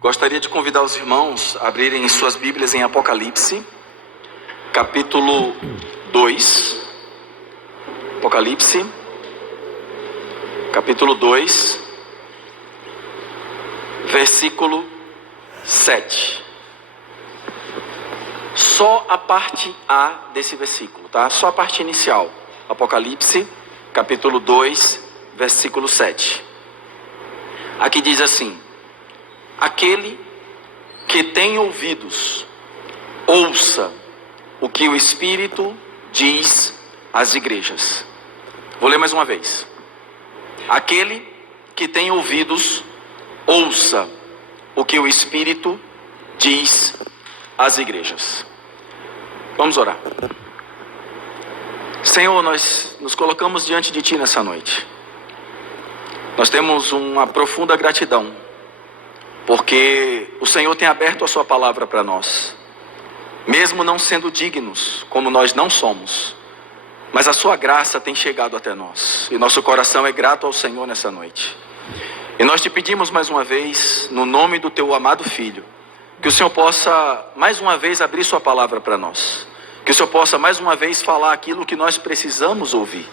Gostaria de convidar os irmãos a abrirem suas Bíblias em Apocalipse, capítulo 2. Apocalipse, capítulo 2, versículo 7. Só a parte A desse versículo, tá? Só a parte inicial. Apocalipse, capítulo 2, versículo 7. Aqui diz assim: aquele que tem ouvidos, ouça o que o Espírito diz às igrejas. Vou ler mais uma vez. Aquele que tem ouvidos, ouça o que o Espírito diz às igrejas. Vamos orar. Senhor, nós nos colocamos diante de Ti nessa noite. Nós temos uma profunda gratidão, porque o Senhor tem aberto a Sua palavra para nós, mesmo não sendo dignos, como nós não somos, mas a Sua graça tem chegado até nós, e nosso coração é grato ao Senhor nessa noite. E nós Te pedimos mais uma vez, no nome do Teu amado Filho, que o Senhor possa mais uma vez abrir Sua palavra para nós, que o Senhor possa mais uma vez falar aquilo que nós precisamos ouvir.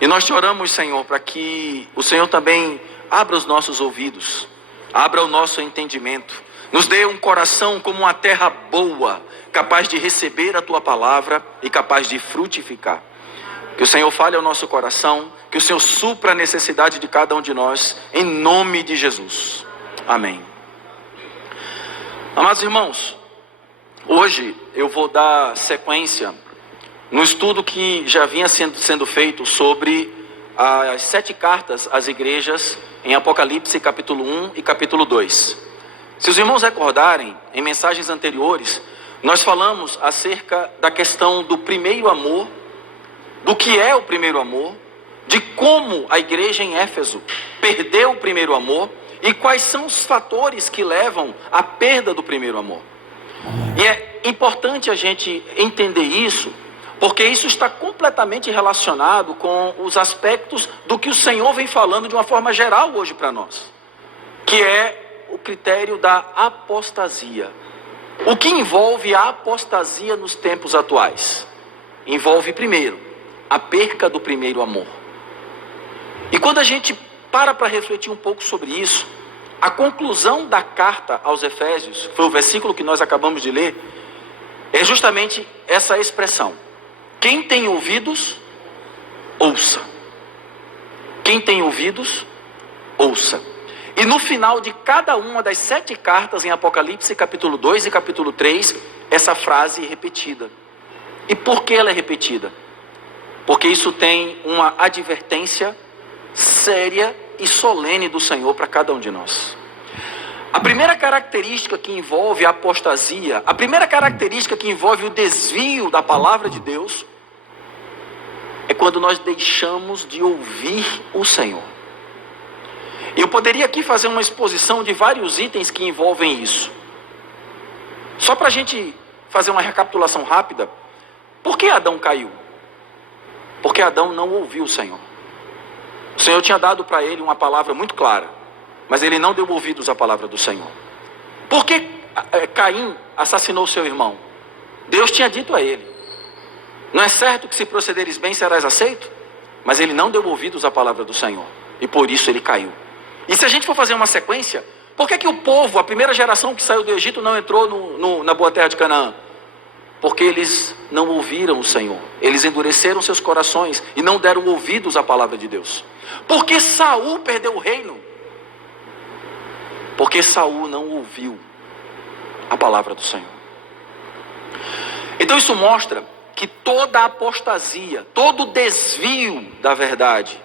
E nós Te oramos, Senhor, para que o Senhor também abra os nossos ouvidos, abra o nosso entendimento, nos dê um coração como uma terra boa, capaz de receber a Tua palavra e capaz de frutificar. Que o Senhor fale ao nosso coração, que o Senhor supra a necessidade de cada um de nós, em nome de Jesus. Amém. Amados irmãos, hoje eu vou dar sequência no estudo que já vinha sendo feito sobre as 7 cartas às igrejas em Apocalipse capítulo 1 e capítulo 2. Se os irmãos recordarem, em mensagens anteriores, nós falamos acerca da questão do primeiro amor, do que é o primeiro amor, de como a igreja em Éfeso perdeu o primeiro amor e quais são os fatores que levam à perda do primeiro amor. E é importante a gente entender isso, porque isso está completamente relacionado com os aspectos do que o Senhor vem falando de uma forma geral hoje para nós, que é o critério da apostasia. O que envolve a apostasia nos tempos atuais? Envolve, primeiro, a perca do primeiro amor. E quando a gente para refletir um pouco sobre isso, a conclusão da carta aos Efésios, foi o versículo que nós acabamos de ler, é justamente essa expressão: quem tem ouvidos, ouça. Quem tem ouvidos, ouça. E no final de cada uma das 7 cartas em Apocalipse, capítulo 2 e capítulo 3, essa frase é repetida. E por que ela é repetida? Porque isso tem uma advertência séria e solene do Senhor para cada um de nós. A primeira característica que envolve a apostasia, a primeira característica que envolve o desvio da palavra de Deus, é quando nós deixamos de ouvir o Senhor. Eu poderia aqui fazer uma exposição de vários itens que envolvem isso. Só para a gente fazer uma recapitulação rápida. Por que Adão caiu? Porque Adão não ouviu o Senhor. O Senhor tinha dado para ele uma palavra muito clara, mas ele não deu ouvidos à palavra do Senhor. Por que Caim assassinou seu irmão? Deus tinha dito a ele: não é certo que se procederes bem serás aceito? Mas ele não deu ouvidos à palavra do Senhor, e por isso ele caiu. E se a gente for fazer uma sequência, por que o povo, a primeira geração que saiu do Egito, não entrou na boa terra de Canaã? Porque eles não ouviram o Senhor, eles endureceram seus corações e não deram ouvidos à palavra de Deus. Por que Saul perdeu o reino? Porque Saul não ouviu a palavra do Senhor. Então isso mostra que toda apostasia, todo desvio da verdade,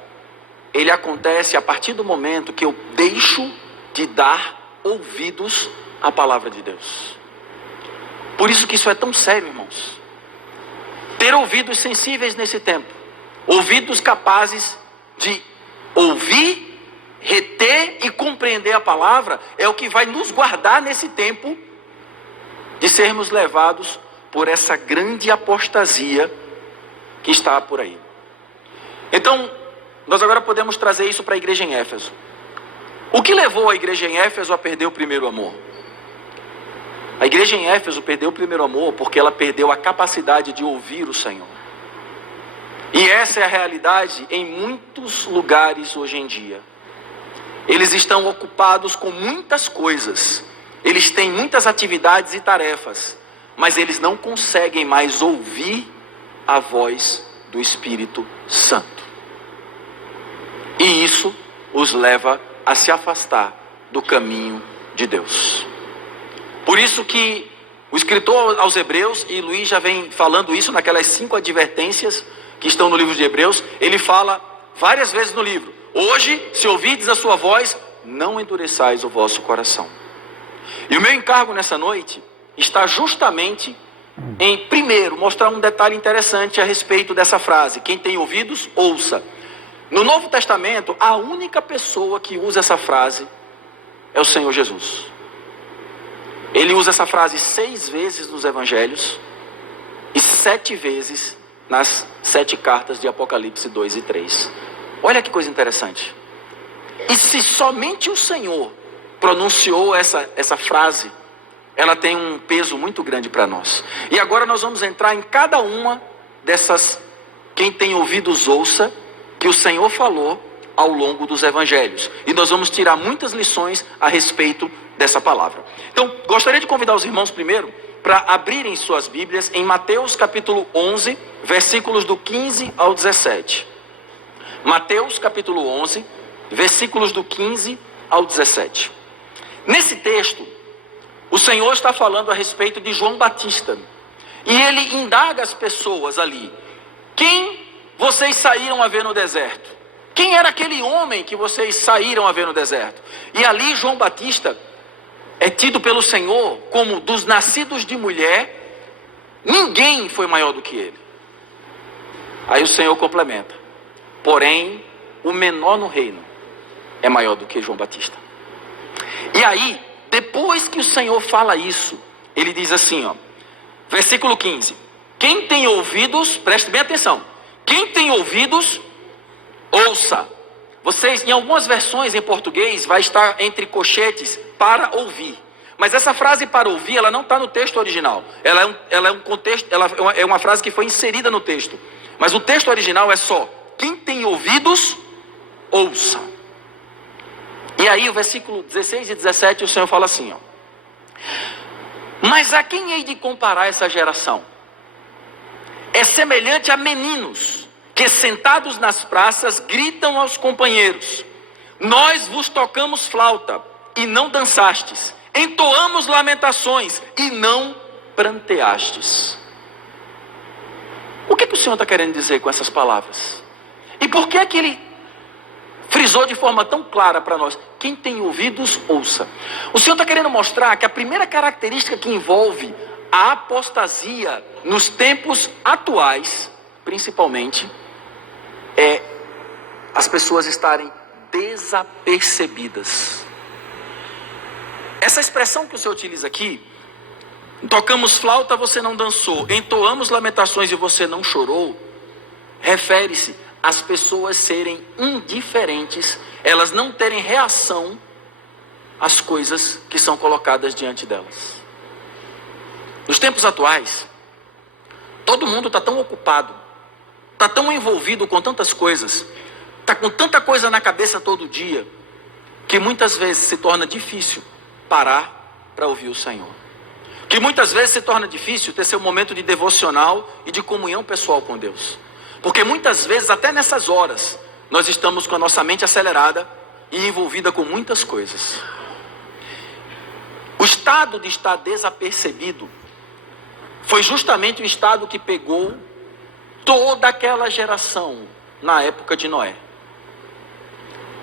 ele acontece a partir do momento que eu deixo de dar ouvidos à palavra de Deus. Por isso que isso é tão sério, irmãos. Ter ouvidos sensíveis nesse tempo, ouvidos capazes de ouvir, reter e compreender a palavra, é o que vai nos guardar nesse tempo de sermos levados por essa grande apostasia que está por aí. Então, nós agora podemos trazer isso para a igreja em Éfeso. O que levou a igreja em Éfeso a perder o primeiro amor? A igreja em Éfeso perdeu o primeiro amor porque ela perdeu a capacidade de ouvir o Senhor. E essa é a realidade em muitos lugares hoje em dia. Eles estão ocupados com muitas coisas, eles têm muitas atividades e tarefas, mas eles não conseguem mais ouvir a voz do Espírito Santo. E isso os leva a se afastar do caminho de Deus. Por isso que o escritor aos Hebreus, e Luiz já vem falando isso naquelas 5 advertências que estão no livro de Hebreus, ele fala várias vezes no livro: hoje, se ouvirdes a sua voz, não endureçais o vosso coração. E o meu encargo nessa noite está justamente em, primeiro, mostrar um detalhe interessante a respeito dessa frase: quem tem ouvidos, ouça. No Novo Testamento, a única pessoa que usa essa frase é o Senhor Jesus. Ele usa essa frase 6 vezes nos Evangelhos e 7 vezes nas 7 cartas de Apocalipse 2 e 3. Olha que coisa interessante. E se somente o Senhor pronunciou essa frase, ela tem um peso muito grande para nós. E agora nós vamos entrar em cada uma dessas, quem tem ouvidos ouça, que o Senhor falou ao longo dos evangelhos. E nós vamos tirar muitas lições a respeito dessa palavra. Então, gostaria de convidar os irmãos primeiro para abrirem suas Bíblias em Mateus capítulo 11, versículos do 15 ao 17. Mateus capítulo 11, versículos do 15 ao 17. Nesse texto, o Senhor está falando a respeito de João Batista. E ele indaga as pessoas ali: quem vocês saíram a ver no deserto? Quem era aquele homem que vocês saíram a ver no deserto? E ali João Batista é tido pelo Senhor como dos nascidos de mulher, ninguém foi maior do que ele. Aí o Senhor complementa: porém, o menor no reino é maior do que João Batista. E aí, depois que o Senhor fala isso, ele diz assim, ó, versículo 15: quem tem ouvidos, preste bem atenção, quem tem ouvidos, ouça. Vocês, em algumas versões em português, vai estar entre colchetes, para ouvir. Mas essa frase para ouvir, ela não está no texto original. Ela é um contexto, ela é uma frase que foi inserida no texto. Mas o texto original é só: quem tem ouvidos, ouça. E aí o versículo 16 e 17, o Senhor fala assim, ó: mas a quem hei de comparar essa geração? É semelhante a meninos que sentados nas praças gritam aos companheiros: nós vos tocamos flauta e não dançastes, entoamos lamentações e não pranteastes. O que o Senhor está querendo dizer com essas palavras? E por que é que ele frisou de forma tão clara para nós: quem tem ouvidos, ouça? O Senhor está querendo mostrar que a primeira característica que envolve a apostasia nos tempos atuais, principalmente, é as pessoas estarem desapercebidas. Essa expressão que o Senhor utiliza aqui, tocamos flauta, você não dançou, entoamos lamentações e você não chorou, refere-se às pessoas serem indiferentes, elas não terem reação às coisas que são colocadas diante delas. Nos tempos atuais, todo mundo está tão ocupado, está tão envolvido com tantas coisas, está com tanta coisa na cabeça todo dia, que muitas vezes se torna difícil parar para ouvir o Senhor. Que muitas vezes se torna difícil ter seu momento de devocional e de comunhão pessoal com Deus. Porque muitas vezes, até nessas horas, nós estamos com a nossa mente acelerada e envolvida com muitas coisas. O estado de estar desapercebido foi justamente o estado que pegou toda aquela geração na época de Noé.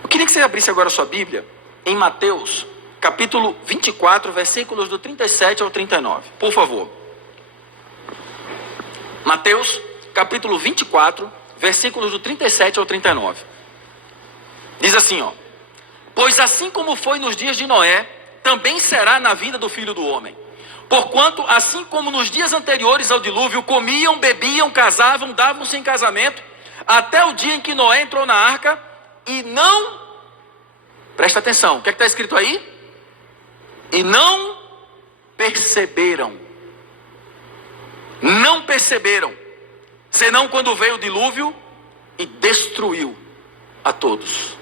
Eu queria que você abrisse agora a sua Bíblia em Mateus capítulo 24, versículos do 37 ao 39, por favor. Mateus capítulo 24, versículos do 37 ao 39. Diz assim, ó: pois assim como foi nos dias de Noé, também será na vinda do Filho do Homem. Porquanto, assim como nos dias anteriores ao dilúvio, comiam, bebiam, casavam, davam-se em casamento, até o dia em que Noé entrou na arca, e não Presta atenção, o que é que está escrito aí? E não perceberam. Não perceberam, senão quando veio o dilúvio e destruiu a todos.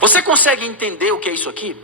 Você consegue entender o que é isso aqui?